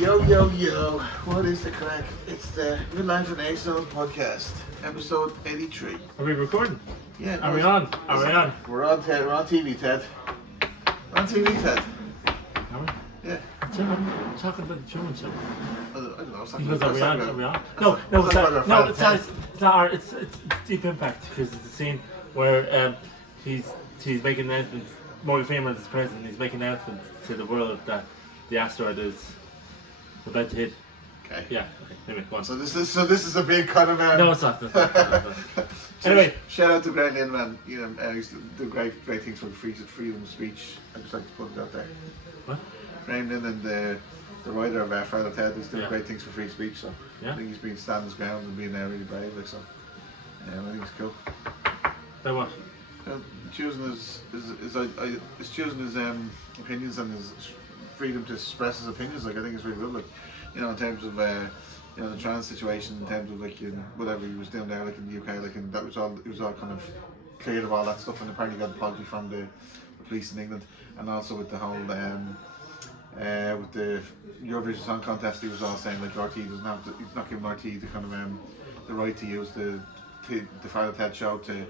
Yo, what is the crack? It's the Midliferenaissance podcast, episode 83. Are we recording? Yeah. Are we on? We're on, Ted. We're on TV, Ted. We're on TV, Ted. Are we? Yeah. I'm talking about the German show. I don't know. He goes, are we on? No, it's not. It's Deep Impact, because it's a scene where he's making announcements. Morgan Freeman is president. He's making announcements to the world that the asteroid is about to hit. Okay. Yeah. Okay. Anyway, go on. So this is a big kind of No, it's not. Anyway, shout out to Graham Lynn, you know, he's doing great things for freedom of speech. I just like to put it out there. What? Graham Lynn and the writer of Father Ted is doing Yeah. great things for free speech. So Yeah. I think he's been standing his ground and being really brave. Like so, I think it's cool. by what? Choosing his opinions and his freedom to express his opinions. Like I think it's really good. Like you know, in terms of you know the trans situation, in terms of like whatever he was doing there, like in the UK, like and that was all. It was all kind of cleared of all that stuff, and apparently got an apology from the police in England, and also with the whole with the Eurovision Song Contest, he was all saying like RT doesn't have to. He's not giving RT the kind of the right to use the Father Ted show to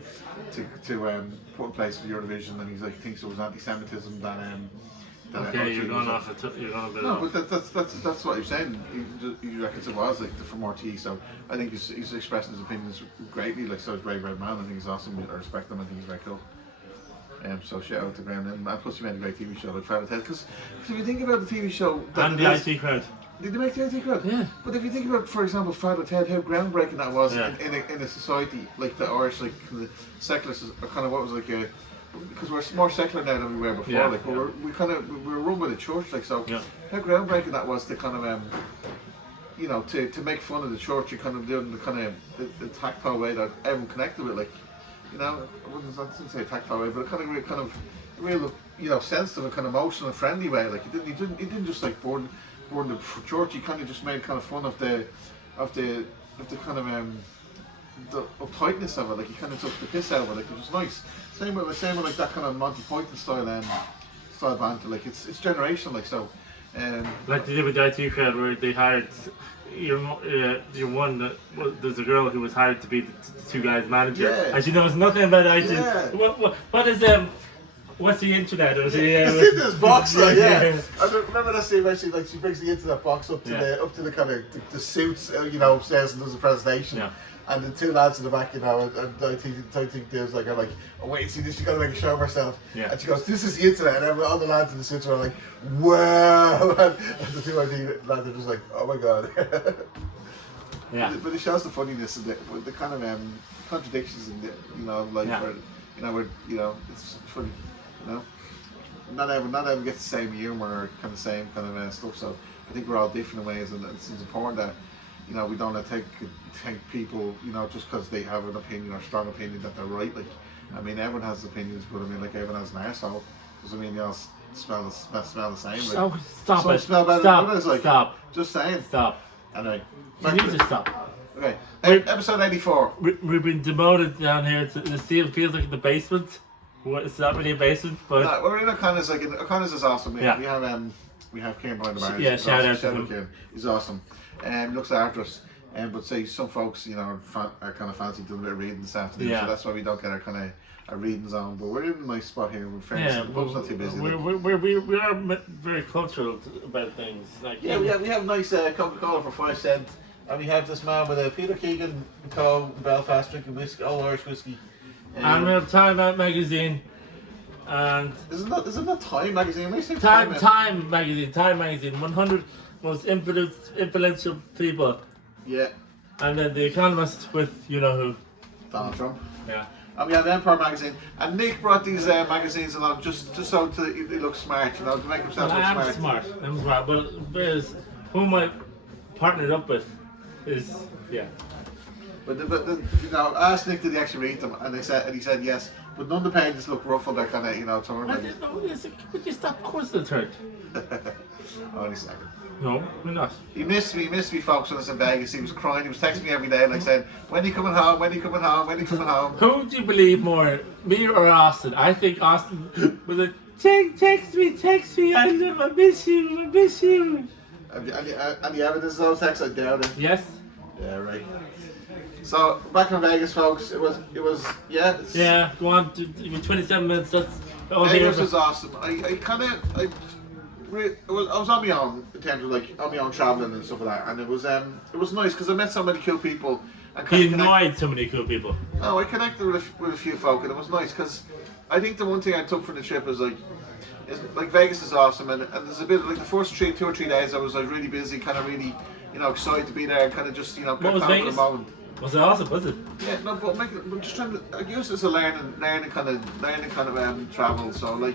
put in place for Eurovision, and he's like thinks it was anti-Semitism that Okay, you're going off. You're going a bit off. no, but that's what he was saying. He reckons it was like from RT. So I think he's expressing his opinions greatly. Like so, he's a very brave man. I think he's awesome. I respect him. I think he's very cool. So shout out to Graham Lynn. And plus, he made a great TV show like Father Ted. Because if you think about the TV show, And the IT crowd. Did they make the IT crowd? Yeah. But if you think about, for example, Father Ted, how groundbreaking that was Yeah. in a society like the Irish, like the secular, or kind of what was like a, because we're more secular now than we were before. Yeah, like, but yeah. we're run by the church, like so. Yeah. How groundbreaking that was to kind of you know, to make fun of the church, you kind of doing the kind of the tactile way that everyone connected with, like, you know, I wouldn't say tactile way, but a kind of real, you know, sensitive and kind of emotional and friendly way. Like he didn't just like burn the church. He kind of just made kind of fun of the kind of the uptightness of it. Like he kind of took the piss out of it. Like it was nice. Same with like that kind of Monty Python style banter. Like it's generational. Like so. Like they did with the IT crowd, where they hired your one. There's a girl who was hired to be the two guys' manager, Yeah. and she knows nothing about IT. Yeah. What is what's the internet? Or it's in this box, like, yeah. I remember that scene where she brings the internet box up to the kind of the suits, you know, upstairs and does a presentation. Yeah. And the two lads in the back, you know, and I think there's like, oh wait, see this, you gotta make a show of herself. Yeah. And she goes, this is the internet, and all the lads in the suits are like, wow. And the two IT lads are just like, oh my god. Yeah. But it shows the funniness and the kind of contradictions in the, you know, like where, you know, it's funny. You know, not everyone gets the same humour or kind of same kind of stuff. So I think we're all different in ways, and it's important that, you know, we don't take people, you know, just because they have an opinion or strong opinion that they're right. Like, I mean, everyone has opinions, but I mean, like everyone has an arsehole. Doesn't mean you all smell the same. Like, Oh, stop some it! smell better than others. Like, Stop! Just saying. Stop! Anyway, You need to stop. Okay, episode 84. We've been demoted down here to the sea. It feels like the basement. What, it's not really a basement, but No, we're in O'Connor's. Like O'Connor's is awesome. Yeah. We have Kieran behind the bars. Yeah, He's shout awesome. out to him. Kieran. He's awesome. He looks after us. But say some folks, you know, are kind of fancy doing a bit of reading this afternoon. Yeah. So that's why we don't get our kind of our readings on. But we're in a nice spot here. We're friends. yeah, The pub's not too busy. we are very cultural about things. Like Yeah, we have nice Coca-Cola for 5 cents. And we have this man with a Peter Keegan Co. Belfast drinking whiskey, all Irish whiskey. And we have Time Out magazine, and Isn't that Time magazine? We say Time magazine, 100 most influential people, Yeah, and then The Economist with you know who. Donald Trump. Yeah. And we have Empire magazine. And Nick brought these magazines along just so they look smart, you know, to make himself Well, look I'm smart. smart. But there's whom I partnered up with is yeah. But you know, I asked Nick did he actually read them, and he said yes. But none of the pages look ruffled. They're kind of, you know, torn. I didn't know this. Would you stop? Of course, the third. Only a second. No, we're not. He missed me, folks, when I was in Vegas. He was crying. He was texting me every day, like saying, "When are you coming home? When are you coming home? When are you coming home?" Who do you believe more, me or Austin? I think Austin was like, text me, I miss you. Have you any evidence of those texts? I doubt it. Yes. Yeah, right. So back in Vegas, folks, it was yeah. Yeah, go on. 27 minutes. That's all Vegas was awesome. I was on my own in terms of like on my own traveling and stuff like that, and it was nice because I met so many cool people. You annoyed so many cool people. No, I connected with a few folk, and it was nice because I think the one thing I took from the trip is like Vegas is awesome, and there's a bit like the first 2 or 3 days I was like really busy, kind of really excited to be there, and kind of just what was Vegas? Was it awesome? Was it? Yeah, no, but I'm just trying to use it as a learning kind of travel. So like,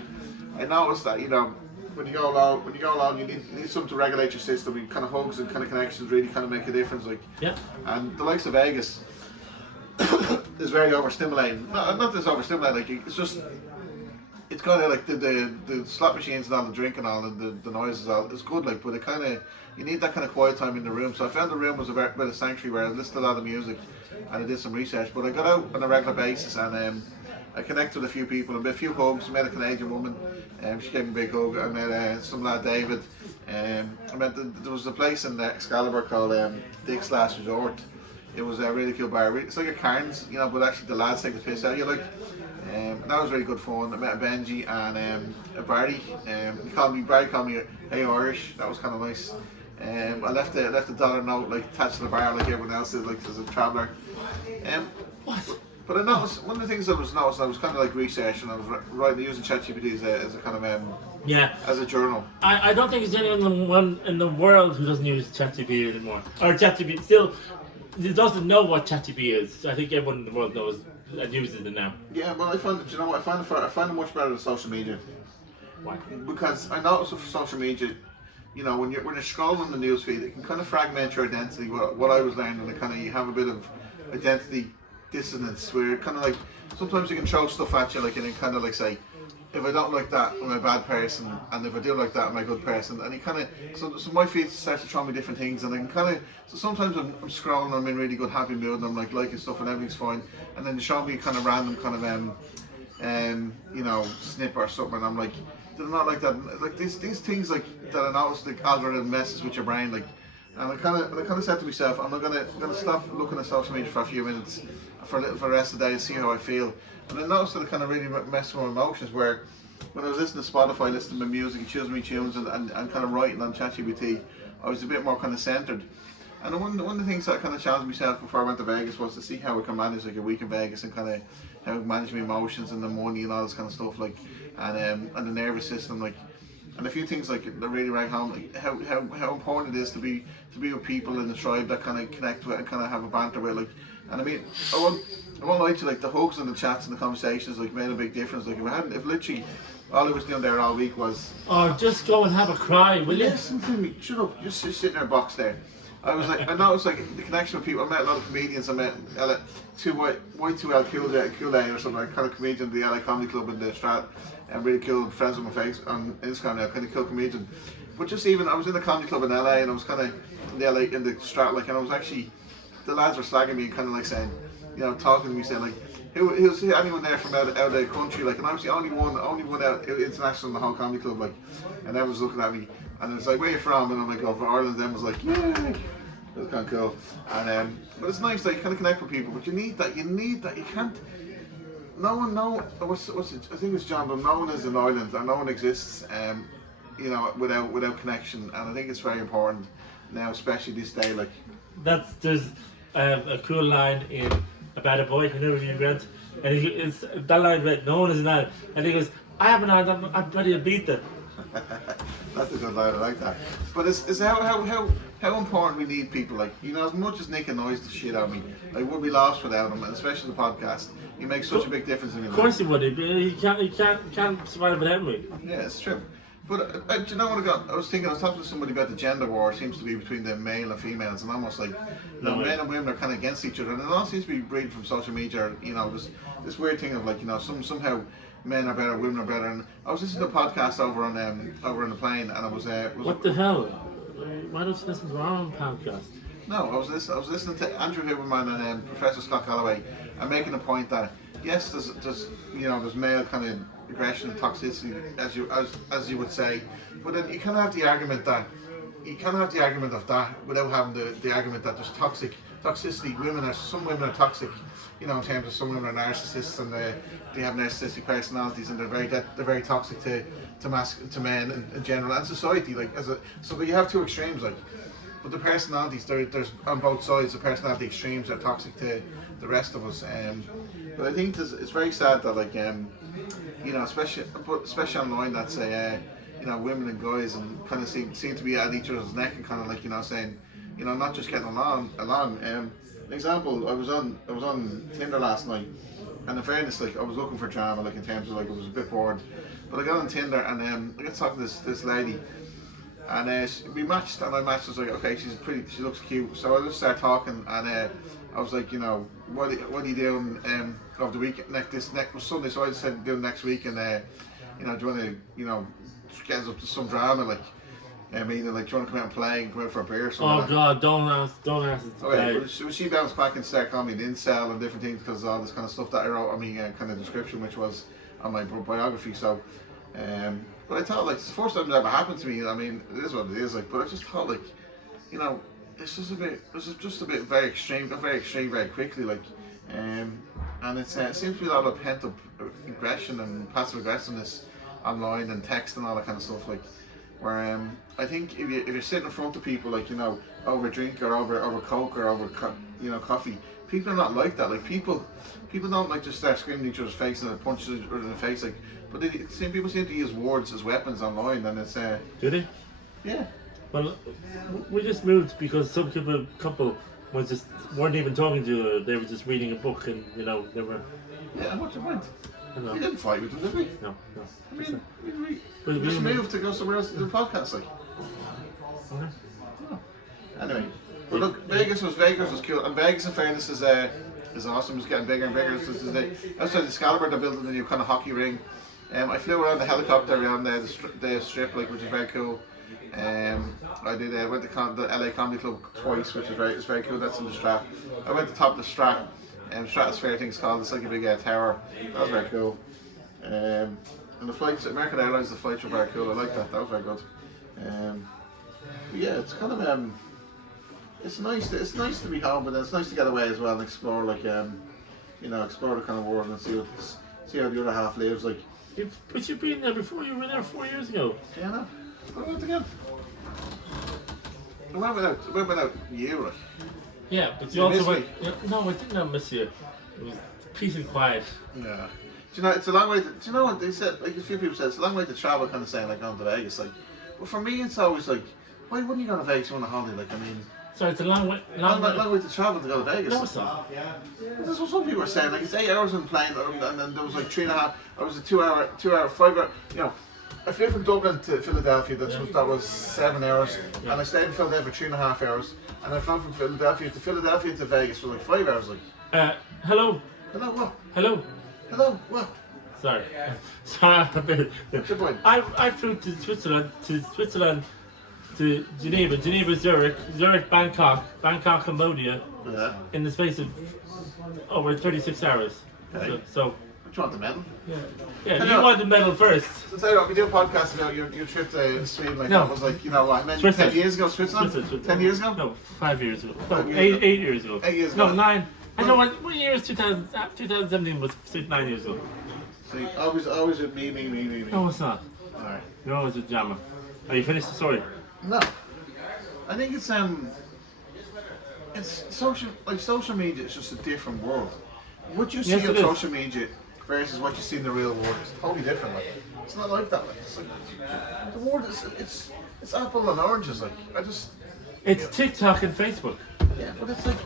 I noticed that when you go along, you need something to regulate your system. And kind of hugs and kind of connections really kind of make a difference. Like, yeah. And the likes of Vegas is very overstimulating. Not that it's overstimulating. Like it's kind of like the slot machines and all the drink and all and the noises all. It's good, like, but it kind of you need that kind of quiet time in the room. So I found the room was a bit of sanctuary where I listened to a lot of music and I did some research. But I got out on a regular basis and I connected with a few people, a few hugs. I met a Canadian woman, she gave me a big hug. I met some lad, David. I met there was a place in Excalibur called Dick's Last Resort. It was a really cool bar. It's like a Cairns, but actually the lads take the piss out of you, like. That was really good fun. I met a Benji and a Barry. Barry called me "Hey Irish." That was kind of nice. I left a dollar note like attached to the bar like everyone else did, like as a traveller. What? But I noticed one of the things I was kind of like researching. I was writing using ChatGPT as a kind of as a journal. I don't think there's anyone in the world who doesn't use ChatGPT anymore, or ChatGPT still doesn't know what ChatGPT is. I think everyone in the world knows and uses it now. Yeah, well, I find it. I find it much better than social media. Why? Because I notice with social media, when you're scrolling the news feed, it can kind of fragment your identity. What I was learning, you have a bit of identity dissonance where it kind of like sometimes you can throw stuff at you, like, and it kind of like say, if I don't like that, I'm a bad person, and if I do like that, I'm a good person. And he kind of so my feed starts to throw me different things, and I can kind of so sometimes I'm scrolling, I'm in really good happy mood, and I'm like liking stuff, and everything's fine, and then they show me kind of random kind of snip or something, and I'm like, they're not like that. Like these things like that I notice the algorithm messes with your brain, like, and I kind of said to myself, I'm gonna stop looking at social media for a few minutes, for the rest of the day, and see how I feel. And I noticed that it kind of really messed with my emotions, where when I was listening to Spotify, listening to my music, choosing my tunes, and kind of writing on ChatGPT, I was a bit more kind of centered. And one of the things that I kind of challenged myself before I went to Vegas was to see how I can manage like a week in Vegas, and kind of how I manage my emotions and the money and all this kind of stuff, like, and the nervous system, like, and a few things like that really rang home, like how important it is to be with people in the tribe that kind of connect with and kind of have a banter with, like. And I mean, I won't lie to you, like the hugs and the chats and the conversations like made a big difference. Like if literally all I was doing there all week was, just go and have a cry, will you? Listen to me, shut up, just sit in our box there. I noticed like the connection with people. I met a lot of comedians. I met Y2L Cool Day or something, like kind of comedian at the LA Comedy Club in the Strat, and really cool friends with my face on Instagram now, kind of cool comedian. But just even I was in the comedy club in LA, and I was kind of in the Strat, like, and I was actually, the lads were slagging me and kind of like saying, talking to me, saying like, who's anyone there from out of the country, like, and I was the only one out international in the whole comedy club, like, and everyone was looking at me, and it was like, where are you from? And I'm like, oh, from Ireland. Then was like, yeah, it was kind of cool. And but it's nice that you kind of connect with people, but you need that. You can't. No one. What's it? I think it's John, but no one is an island, and no one exists. Without connection, and I think it's very important now, especially this day, like. There's a cool line in About a Boy, you know, you Grant, and it's that line read, no one is an island, and he goes, I have an island, I'm ready to beat them. That's a good line, I like that. But it's how important we need people, like, as much as Nick annoys the shit out of me, I would be lost without him, and especially the podcast. He makes such a big difference in me. Of course he would, he can't survive without me. Yeah, it's true. But do you know what I was talking to somebody about the gender war seems to be between the male and females, and almost like men and women are kind of against each other, and it all seems to be breeding from social media. This weird thing of like somehow men are better, women are better. And I was listening to a podcast over on the plane, and I was what the hell? Why don't you listen to our own podcast? No, I was listening to Andrew Huberman and Professor Scott Galloway, and making the point that yes, there's male kind of aggression and toxicity, as you would say, but then you kind of have the argument that you can't have the argument of that without having the argument that there's toxicity. Some women are toxic, you know, in terms of some women are narcissists and they have narcissistic personalities and they're very toxic to men in general and society. Like so you have two extremes, like. But the personalities, there's on both sides. The personality extremes are toxic to the rest of us. But I think it's very sad that, like, you know, especially online, that say, you know, women and guys and kind of seem to be at each other's neck and kind of like, you know, saying, you know, not just getting along. An example, I was on Tinder last night, and in fairness, like, I was looking for drama, like, in terms of, like, I was a bit bored, but I got on Tinder and I got talking to this lady. And we matched, and I matched. I was like, okay, she looks cute. So I just started talking, and I was like, you know, what are you doing over the week? This next Sunday. So I just said, do next week, and you know, do you want to, you know, get us up to some drama, like, I mean, like, do you want to come out and play and come out for a beer or something? Oh God, don't ask. Okay, well, she bounced back and started calling me an incel and different things because of all this kind of stuff that I wrote on my kind of description, which was on my biography. So. But I thought, like, it's the first time it ever happened to me. I mean, it is what it is, like. But I just thought, like, you know, it's just a bit very extreme, very quickly, like. And it seems to be a lot of pent up aggression and passive aggressiveness online and text and all that kind of stuff, like. Where I think if you're sitting in front of people, like, you know, over a drink or over Coke or over coffee, people are not like that. Like, people don't, like, just start screaming in each other's face and punch each other in the face, like. But people seem to use words as weapons online, and it's do they? Yeah. Well, we just moved because some couple weren't even talking to her. They were just reading a book, and, you know, they were. Yeah, what's the point? We didn't fight with them, did we? No. I mean, we just moved to go somewhere else to do a podcast, like. Okay. Oh. Anyway, but look, Vegas was cool, and Vegas, in fairness, is awesome. It's getting bigger and bigger. Outside the Excalibur, they're building a new kind of hockey ring. I flew around the helicopter around the strip, like, which is very cool. I went to the LA Comedy Club twice, which is very cool. That's in the Strat. I went to the top of the Strat, Stratosphere, I think it's called. It's like a big tower. That was very cool. And the flights, American Airlines, the flights were very cool. I like that. That was very good. But yeah, it's kind of it's nice to be home, but it's nice to get away as well and explore, like, you know, explore the kind of world and see how the other half lives, like. But you've been there before. You were there 4 years ago. Yeah, no. I went again. I went without you, like. Yeah, but you also went. No, I did not miss you. It was peace and quiet. Yeah. Do you know, it's a long way. Do you know what they said? Like, a few people said, it's a long way to travel, kind of saying, like, going to Vegas, like. But for me, it's always like, why wouldn't you go to Vegas on a holiday? Like, I mean. Sorry, it's a long way. Long way to travel to go to Vegas. No, it's not. That's what some people were saying. Like, it's 8 hours on the plane, and then there was like 3.5. It was a 2 hour, 5 hour. You know, I flew from Dublin to Philadelphia. That was 7 hours, and I stayed in Philadelphia for 3.5 hours, and I flew from Philadelphia to Vegas for like 5 hours. Like, hello. Hello what? Hello what? Sorry. What's your point? I flew to Switzerland. To Geneva, Zurich, Bangkok, Cambodia, in the space of over 36 hours. Okay. So do you want the medal? Yeah. You want the medal first. So tell you what, we do a podcast about your trip to Sweden. Like, that was like, you know, what I meant 10 years ago, Switzerland. 10 years ago? No, 5 years ago. No, 5 years 8 years ago. 8 years ago. No, 9. I know what year is 2017 was 9 years ago. So you always with me. No, it's not. Alright. You're always with Jammer. Are you finished the story? No, I think it's social media is just a different world. What you see on social media versus what you see in the real world is totally different. Like, it's not like that. Like, it's like the world is it's apple and oranges. Like, it's TikTok and Facebook. Yeah, but it's like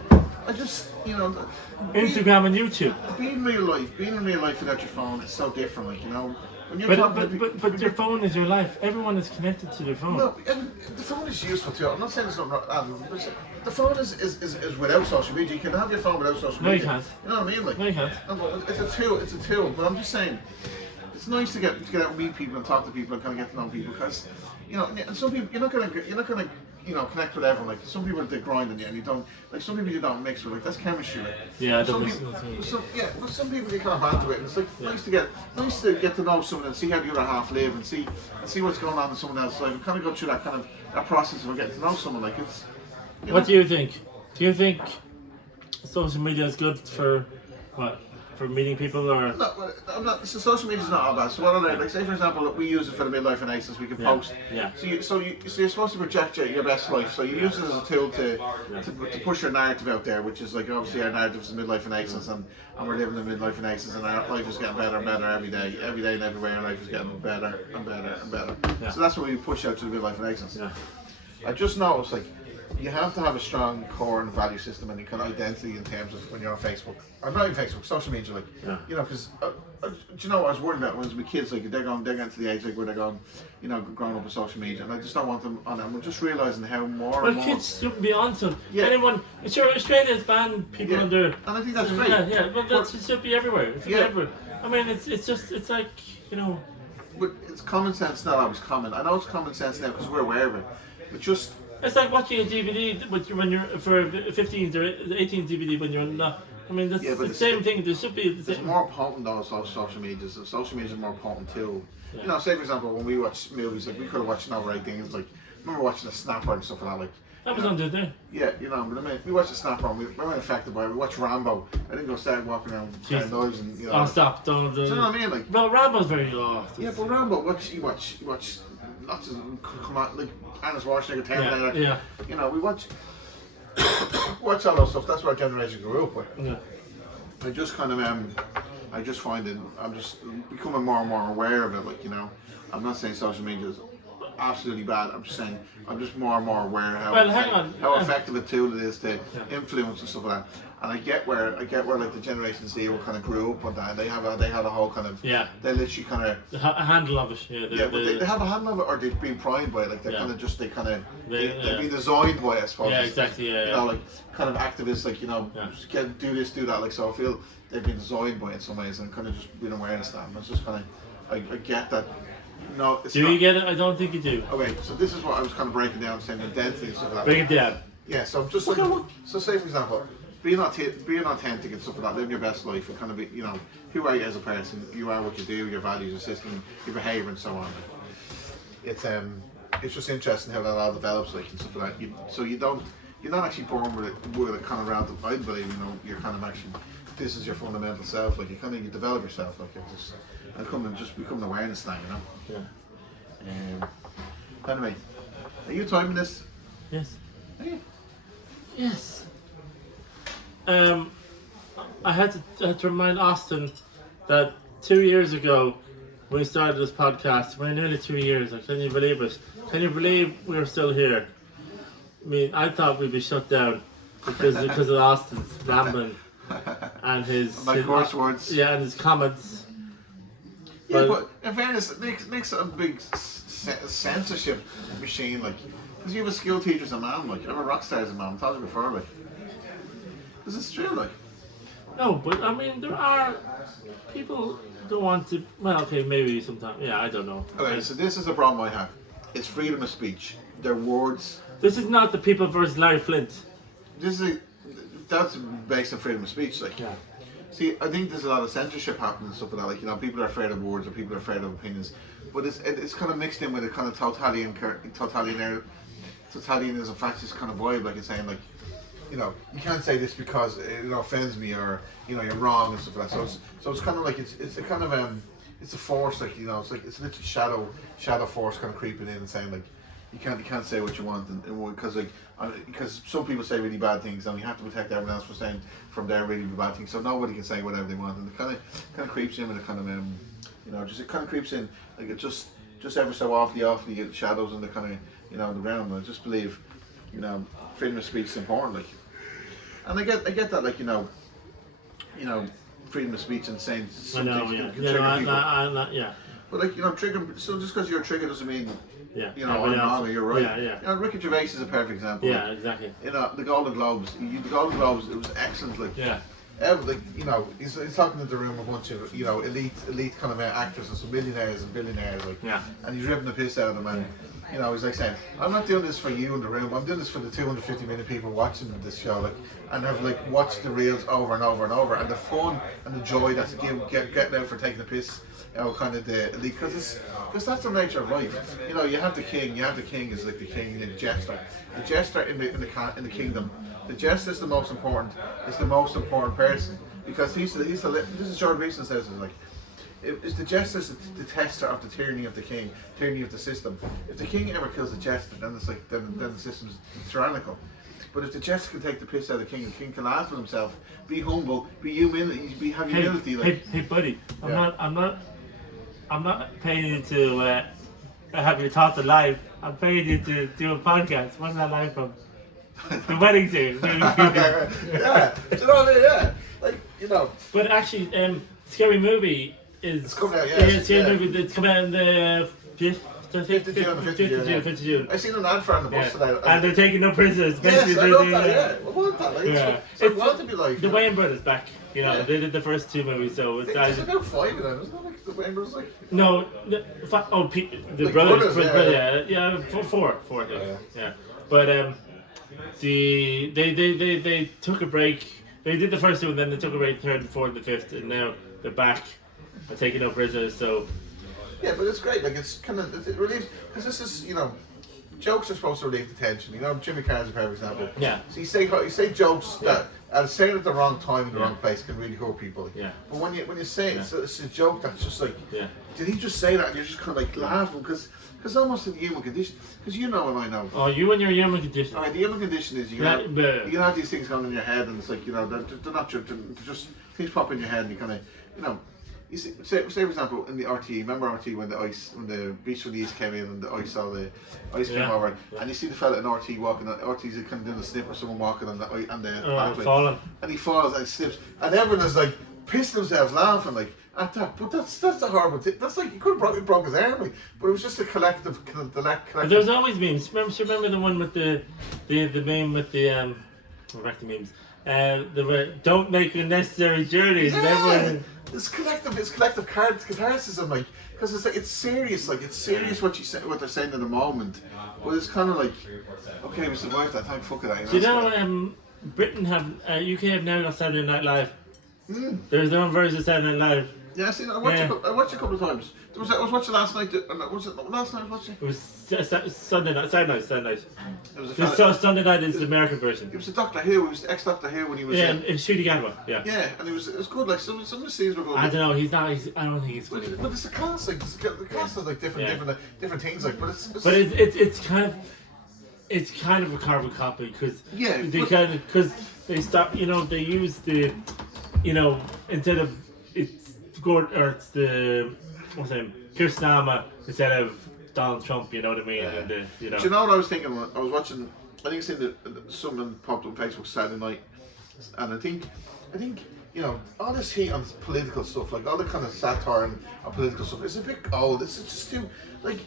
Instagram and YouTube. Being in real life without your phone is so different. Like, you know. But your phone is your life. Everyone is connected to their phone. No, the phone is useful too. I'm not saying it's not wrong. The phone is without social media. You can have your phone without social media. No, you can't. You know what I mean? Like, no, you can't. It's a tool. But I'm just saying, it's nice to get out and meet people and talk to people and kind of get to know people because, you know, and some people you're not gonna you know connect with everyone. Like some people they grind on you, and you don't like some people you don't mix with. Like that's chemistry. Like Yeah, some people you kind of banter with. And it's like nice to get to know someone and see how the other half live and see what's going on in someone else's life and kind of go through that process of getting to know someone. Like it's. What do you think? Do you think social media is good for what? For meeting people or? No, I'm not. So social media is not all bad. So what I learned, like say for example, we use it for the Midliferenaissance. We can post. Yeah. So you're supposed to project your best life. So you use it as a tool to push your narrative out there, which is like obviously our narrative is Midliferenaissance, and we're living the Midliferenaissance, and our life is getting better and better every day and everywhere. Our life is getting better and better and better. Yeah. So that's what we push out to the Midliferenaissance. Yeah. I just noticed like. You have to have a strong core and value system and kind of identity in terms of when you're on Facebook. Or not even Facebook, social media, like, you know, because, do you know what I was worried about when we kids, like, they're getting to the age, like, where they're going, you know, growing up with social media, and I just don't want them on it. And we're just realising how more and more... kids shouldn't be on to anyone, sure, Australia's banned people under... And I think that's great. But it should be everywhere. It should be everywhere. I mean, it's like, you know... But it's common sense, not always common. I know it's common sense now because we're aware of it, but just... It's like watching a DVD when you're for 15th or 18th DVD when you're not. I mean, that's the same thing. There should be. It's more potent though. Social media. Social media is more potent too. Yeah. You know, say for example, when we watch movies, like we could have watched over 18s. Like, I remember watching a Snapper and stuff like that. Like that was under there. Yeah, you know, but I mean, we watched a Snapper and we weren't affected by it. We watched Rambo. I didn't go start walking around carrying knives and you know. Oh, stop! Don't. Do you know what I mean? Like, well, Rambo's very low. Yeah, but Rambo, you watch lots of come out like. Arnold Schwarzenegger, Terminator. Yeah. You know, we watch all those stuff. That's what our generation grew up with. Yeah. I just kind of I just find it. I'm just becoming more and more aware of it. Like you know, I'm not saying social media is absolutely bad. I'm just saying I'm just more and more aware how effective a tool it is to influence and stuff like that. And I get where like the Generation Z will kind of grew up on that. And they have a whole kind of they literally kind of a handle of it. But they have a handle of it, or they've been primed by it. Like they've been designed by it, I suppose. Yeah, exactly. Yeah, you know, like kind of activists, like you know, do this, do that. Like so, I feel they've been designed by it in some ways, and kind of just been aware of that. And it's just kind of I get that. No, it's you get it? I don't think you do. Okay, so this is what I was kind of breaking down, saying identity and stuff like that. Break it down. Yeah, so just like, so say for example, being authentic and stuff like that, living your best life, and kind of be, you know, who are you as a person? You are what you do, your values, your system, your behaviour, and so on. It's just interesting how that all develops, like and stuff like that. You're not actually born with it kind of around. I believe you're kind of actually this is your fundamental self. Like you develop yourself, like it's just become an awareness thing, you know. Yeah. Anyway, are you timing this? Yes. Are you? Yes. I had to remind Austin that 2 years ago when we started this podcast, we're nearly 2 years. Like, can you believe it? Can you believe we're still here? I mean, I thought we'd be shut down because of Austin's rambling and his coarse words. Yeah, and his comments. Yeah, but in fairness, Nick's a big censorship machine, like, because you have a school teacher as a man, like, I'm a rock star as a man, I told you before, like, because it's true, like. No, but I mean, there are people who want to, well, okay, maybe sometimes, yeah, I don't know. Okay, so this is a problem I have. It's freedom of speech. They're words. This is not the people versus Larry Flint. That's based on freedom of speech, like. Yeah. See, I think there's a lot of censorship happening and stuff like that. Like, you know, people are afraid of words or people are afraid of opinions. But it's kind of mixed in with a kind of totalitarianism, fascist kind of vibe. Like, it's saying, like, you know, you can't say this because it offends me, or, you know, you're wrong and stuff like that. So it's kind of like, it's a kind of, it's a force, like, you know, it's literally shadow force kind of creeping in and saying, like, you can't say what you want, and because some people say really bad things, and you have to protect everyone else from their really bad things. So nobody can say whatever they want, and it kind of creeps in, and it kind of you know, it kind of creeps in, like it just ever so awfully you get shadows in the kind of, you know, the realm. And I just believe, you know, freedom of speech is important, like, and I get that, like, you know, freedom of speech and saying some things can trigger people. Yeah. But, like, you know, so just because you're triggered doesn't mean. Yeah, you know, I'm wrong, or you're right. Yeah. You know, Ricky Gervais is a perfect example. Yeah, like, exactly. You know, the Golden Globes. The Golden Globes, it was excellent. Like, yeah. Like, you know, he's talking to the room a bunch of, you know, elite kind of actors and some millionaires and billionaires. Like, yeah. And he's ripping the piss out of them, You know, he's like saying, I'm not doing this for you in the room, I'm doing this for the 250 million people watching this show, like, and have like watched the reels over and over and over, and the fun and the joy that's getting out for taking the piss, you know, kind of the elite, because that's the nature of life. You know, you have the king is like the king, and the jester in the kingdom. The jester is the most important person, because this is Jordan Mason says, is like, is the jester the tester of the tyranny of the king, tyranny of the system. If the king ever kills the jester, then it's like then the system's tyrannical. But if the jester can take the piss out of the king can laugh at himself, be humble, be human, have humility. Hey, buddy, I'm not paying you to have your thoughts alive. I'm paying you to do a podcast. What's that line from? The wedding scene. Yeah, do you know what I mean? Yeah, like, you know. But actually, Scary Movie is. It's coming out, yeah. Scary Movie. It's coming out in the 5th of June. I seen an ad for it on the bus today. And they're taking no prisoners. Yes, I love that, yeah. I want that, like, it's like, want to be like. The Wayans brothers back. You know, they did the first 2 movies, so it's there's about 5 of them, isn't there? Like, the Wayans brothers, like. No, the like brothers, yeah, four, yeah. But they took a break. They did the first 2, and then they took a break, 3rd, 4th, and 5th, and now they're back. They're taking no prisoners, so. Yeah, but it's great. Like, it's kind of it relieves, because this is, you know, jokes are supposed to relieve the tension. You know, Jimmy Carr's a perfect example. Yeah. So you say jokes that saying at the wrong time in the wrong place can really hurt people. Yeah. But when you say it's a joke that's just like, yeah. Did he just say that? And you're just kind of like laughing because almost in the human condition, because you know and I know. Oh, you and your human condition. All right, the human condition is you can have these things going in your head, and it's like, you know, they're not true. They're just things pop in your head, and you kind of, you know. You see, say for example in the RT, remember RT when the Beast from the East came in and the ice came over, and you see the fella in RT walking, RT's kind of doing a snip or someone walking on the pathway, falling, and he falls and slips, and everyone is like pissing themselves laughing like at that. But that's a horrible thing. That's like, he could have broke his arm, like, but it was just a collective. There's always memes. Remember the one with the meme with the we're back to memes. They were, don't make unnecessary journeys. Yeah. And everyone. It's collective catharsis, like, because it's like, it's serious, what they're saying in the moment, but it's kind of like, okay, we survived that time, fuck it. Do you know Britain have UK have now got Saturday Night Live. There's their own version of Saturday Night Live. Yeah, I seen. I watched it a couple of times. I was watching last night. Was it last night I was watching? It was Sunday night. It was Sunday night is the American version. It was a Doctor Who. It was ex-Doctor Who when he was. Yeah, it's Shooty Gadwa. Yeah. Yeah, and it was good. Like some of the scenes were good. I don't know. He's not. I don't think he's funny. But it's a cast. Like the cast is like different things. Like, but it's kind of a carbon copy because they stop. You know, they use the, you know, instead of it's the what's his name, Keir Starmer instead of Donald Trump. You know what I mean? Yeah. And Do you know what I was thinking? I was watching. I think it's in someone popped up on Facebook Saturday night, and I think you know, all this heat on political stuff, like all the kind of satire and political stuff, it's a bit old. It's just too, like,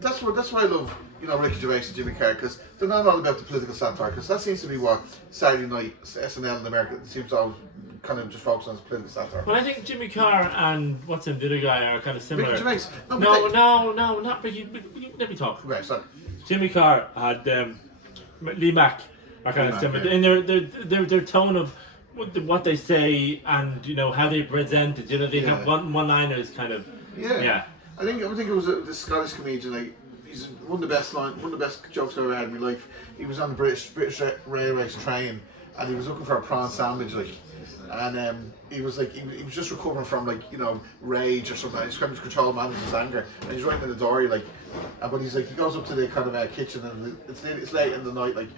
that's why I love, you know, Ricky Gervais and Jimmy Carr, because they're not all about the political satire, because that seems to be what Saturday night SNL in America seems to always kind of just focus on political satire. Well, I think Jimmy Carr and what's the other guy are kind of similar. Ricky Gervais. No, not Ricky. Let me talk. Right, sorry. Jimmy Carr had Lee Mack are kind of similar in their tone of what they say and, you know, how they present it. You know, they have one-liners kind of. Yeah. I think it was the Scottish comedian. Like, he's one of the best jokes I've ever had in my life. He was on the British Railways train, and he was looking for a prawn sandwich, like, and he was just recovering from, like, you know, rage or something. He's trying to control manage his anger, and he's right in the door, like, but he's like, he goes up to the kind of kitchen, and it's late in the night, like.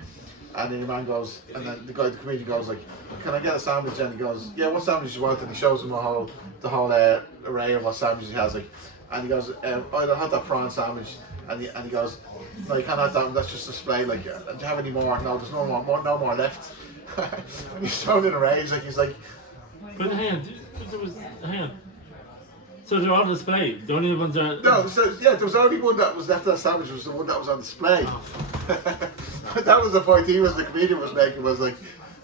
And then the man goes, and then the comedian goes like, "Can I get a sandwich?" And he goes, "Yeah, what sandwich you want?" And he shows him the whole array of what sandwiches he has, like. And he goes, "I'd have that prawn sandwich." And he goes, "No, you can't have that. That's just display. Like, do you have any more?" "No, there's no more left." And he's thrown in a rage, like, he's like. But hang on. So they're all on display. The only ones that. No, there was only one that was left of that sandwich, was the one that was on display. But that was the point the comedian was making, was like,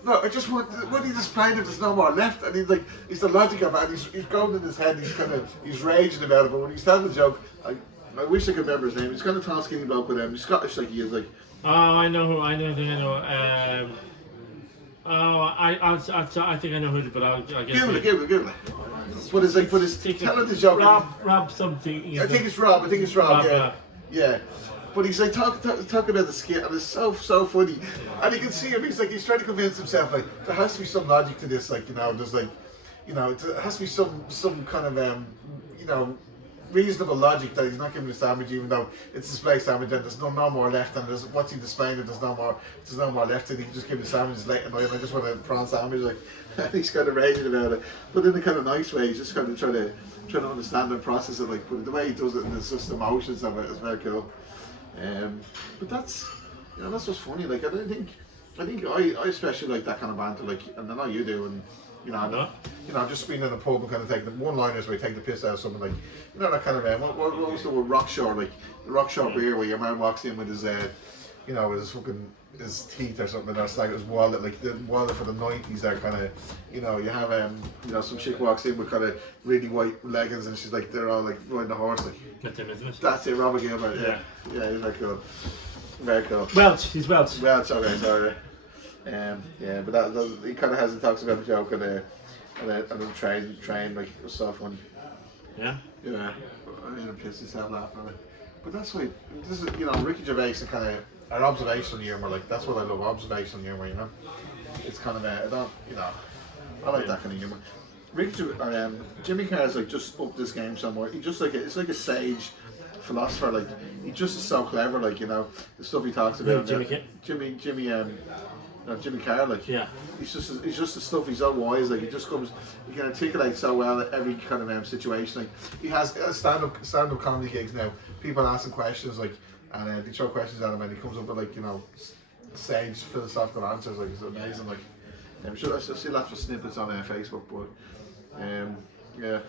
no, I just want he displayed if there's no more left, and he's the logic of it, and he's going in his head, he's raging about it, but when he's telling the joke, I wish I could remember his name. He's kind of tall, skinny bloke with he's Scottish like he is. Like, Oh, I know who. I think I know. I think I know who it is, but I'll get Google it. But it's telling the joke. Rob something. I think it's Rob. Rob, yeah. But he's like talking about the skit, and it's so funny. And you can see him. He's trying to convince himself like there has to be some logic to this. Like there's like, there has to be some kind of reasonable logic that he's not giving a sandwich, even though it's a display sandwich and there's no more left. And there's what's he displaying? There's no more left, and he can just give me a sandwich late at night. I just want a prawn sandwich. Like, and he's kind of raging about it, but in a kind of nice way. He's just kind of trying to understand and process it. Like, but the way he does it, and it's just emotions of it is very cool. But that's what's funny. Like, I think I especially like that kind of banter. Like, and I know you do, and just being in a pub and kind of taking the one-liners where you take the piss out of someone, like, that kind of what was the word, rockshore, like the rockshore beer where your man walks in with his his teeth or something, or it's like his wallet, like the wallet for the 90s. There kind of, you have some chick walks in with kind of really white leggings, and she's like, they're all like riding a horse, like. That's him, isn't it? That's it, Robert Gilbert. Yeah, he's very cool. Very cool. Welsh, he's Welsh. Welsh, okay, sorry. But that he kind of talks about the joke and the train like stuff when. Yeah. Yeah, I mean, it pisses yourself laughing at it. But that's why this is, Ricky Gervais and kind of our observational humour. Like, that's what I love, observational humour. It's kind of I like that kind of humour. Jimmy Carr's like just upped this game somewhere. He just it's like a sage philosopher. Like, he just is so clever. Like, the stuff he talks about. Jimmy Carr, like, yeah, he's just the stuff. He's so wise. Like, he can articulate so well at every kind of situation. Like, he has stand-up comedy gigs now. People ask him questions, like, and they throw questions at him, and he comes up with like sage philosophical answers. Like, it's amazing. Like, I'm sure I see lots of snippets on Facebook, but yeah.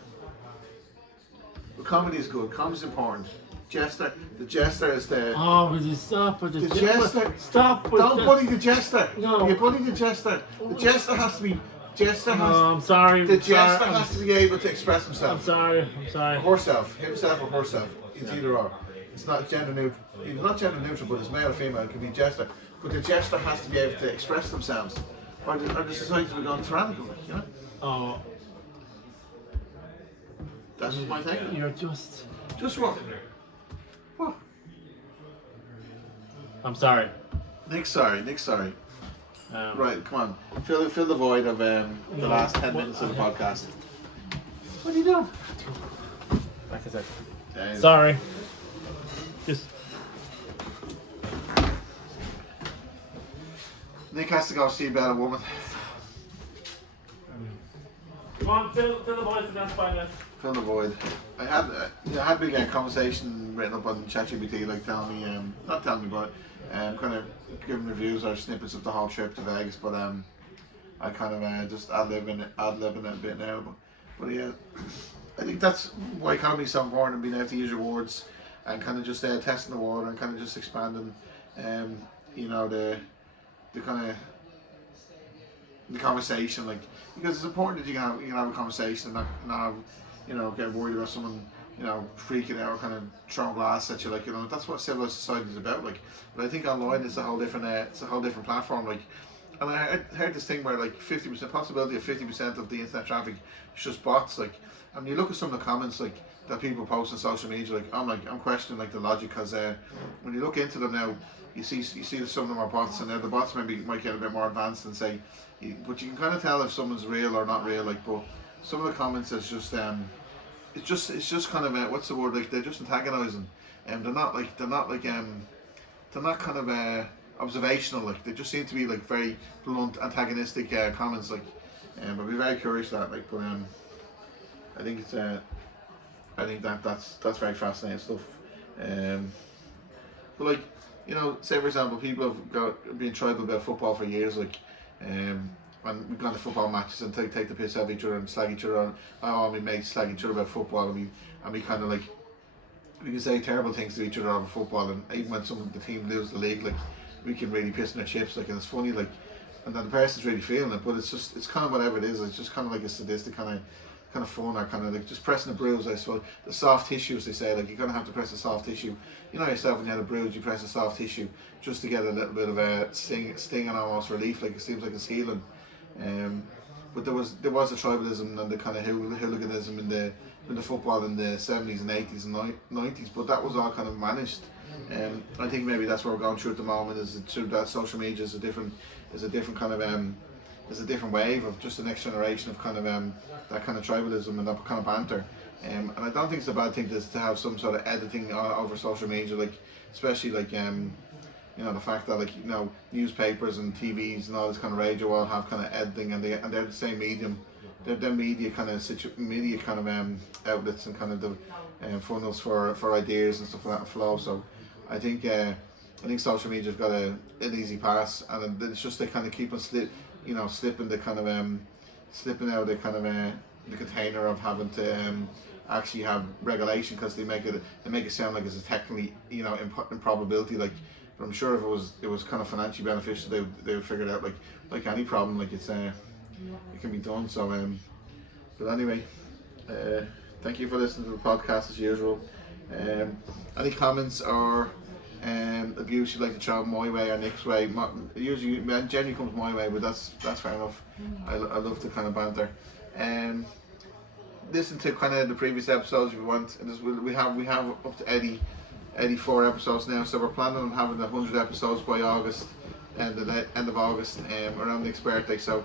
But comedy is good. Comedy's important. The jester is the. Oh, will you stop with the jester? Stop with Don't bully the jester. No. You bully the jester. The jester has to be. I'm sorry. The jester has to be able to express himself. I'm sorry. Herself, himself or herself. It's either or. It's not gender neutral. It's not gender neutral, but it's male or female. It can be jester. But the jester has to be able to express themselves. Or the society will be gone tyrannical. Oh. That's just my take. You're just what? What? I'm sorry. Nick's sorry. Right, come on. Fill the void of the last 10 minutes of the podcast. What are you doing? Like I said. Sorry. Just. Nick has to go see about a woman. Come on, fill the void for that 5 minutes. Fill the void. I had big conversation written up on ChatGPT, like telling me, not telling me, but kind of giving reviews or snippets of the whole trip to Vegas. But I kind of just ad-libbing it a bit now. But yeah, I think that's why comedy is so important, and being able to use your words and kind of just testing the water and kind of just expanding, the kind of the conversation, like, because it's important that you can have a conversation and not have, get worried about someone, freaking out or kind of throwing glass at you, like, that's what civilized society is about, like. But I think online is a whole different platform, like. And I heard this thing where like 50% possibility of 50% of the internet traffic is just bots, like. And you look at some of the comments like that people post on social media, like I'm questioning like the logic, because when you look into them now, you see that some of them are bots, and the bots might get a bit more advanced and say, but you can kind of tell if someone's real or not real, like. But some of the comments is just it's just kind of what's the word, like, they're just antagonizing, and they're not kind of observational, like, they just seem to be like very blunt antagonistic comments, like. But we're very curious to that, like. But I think it's I think that's very fascinating stuff. But like, say for example, people have been tribal about football for years, like, and we've gone to football matches and take the piss out of each other and slag each other on. Oh, we mates slag each other about football, and we kind of like, we can say terrible things to each other over football, and even when the team loses the league, like, we can really piss in their chips, like, and it's funny, like, and then the person's really feeling it, but it's kind of whatever it is. It's just kind of like a sadistic kind kind of fun, or kind of like just pressing a bruise. I suppose the soft tissue, as they say, like you're gonna have to press a soft tissue. You know yourself, when you had a bruise, you press a soft tissue just to get a little bit of a sting and almost relief. Like it seems like it's healing. But there was a tribalism and the kind of hooliganism in the football in the 70s and 80s and 90s, but that was all kind of managed. I think maybe that's what we're going through at the moment, is through that social media is a different kind of there's a different wave of just the next generation of kind of that kind of tribalism and that kind of banter. And I don't think it's a bad thing to have some sort of editing over social media, like especially like you know, the fact that, like, you know, newspapers and TVs and all this kind of radio all have kind of editing, and they're the same medium. They're media kind of outlets and kind of the funnels for ideas and stuff like that and flow. So I think social media's got an easy pass, and it's just they kind of keep on slipping the kind of slipping out the kind of the container of having to actually have regulation, because they make it sound like it's a technically, you know, improbability. Like, but I'm sure if it was kind of financially beneficial, they would figure it out, like any problem, like it's it can be done. So but anyway, thank you for listening to the podcast as usual. Any comments or abuse you'd like to throw my way or Nick's way? Usually generally comes my way, but that's fair enough. I love to kind of banter. Listen to kind of the previous episodes if you want. We have up to 84 episodes now, so we're planning on having 100 episodes by August, and the end of August, around Nick's birthday. So,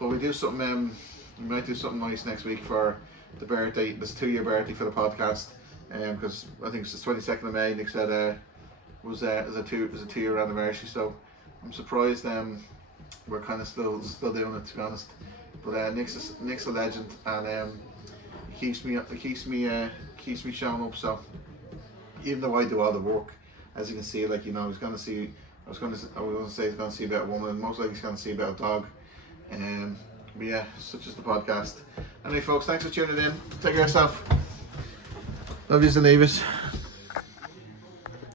but we do something. We might do something nice next week for the birthday. This 2-year birthday for the podcast, because I think it's the 22nd of May. Nick said was a 2-year anniversary. So I'm surprised we're kind of still doing it, to be honest. But Nick's a legend, and he keeps me showing up. So even though I do all the work, as you can see, like, you know, he's gonna see. I was gonna say he's gonna see about a woman, and most likely he's gonna see about a dog. But yeah, such is the podcast. Anyway, folks, thanks for tuning in. Take care of yourself. Love yous and leave it.